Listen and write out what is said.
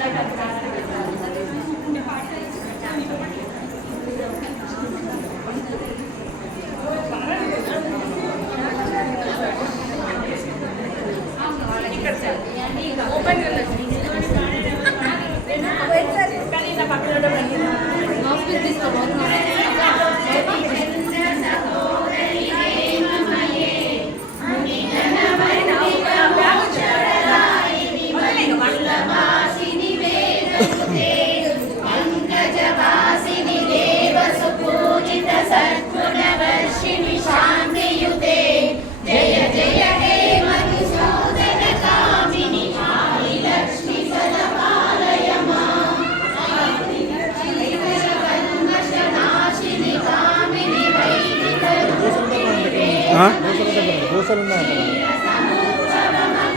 పాఠశాల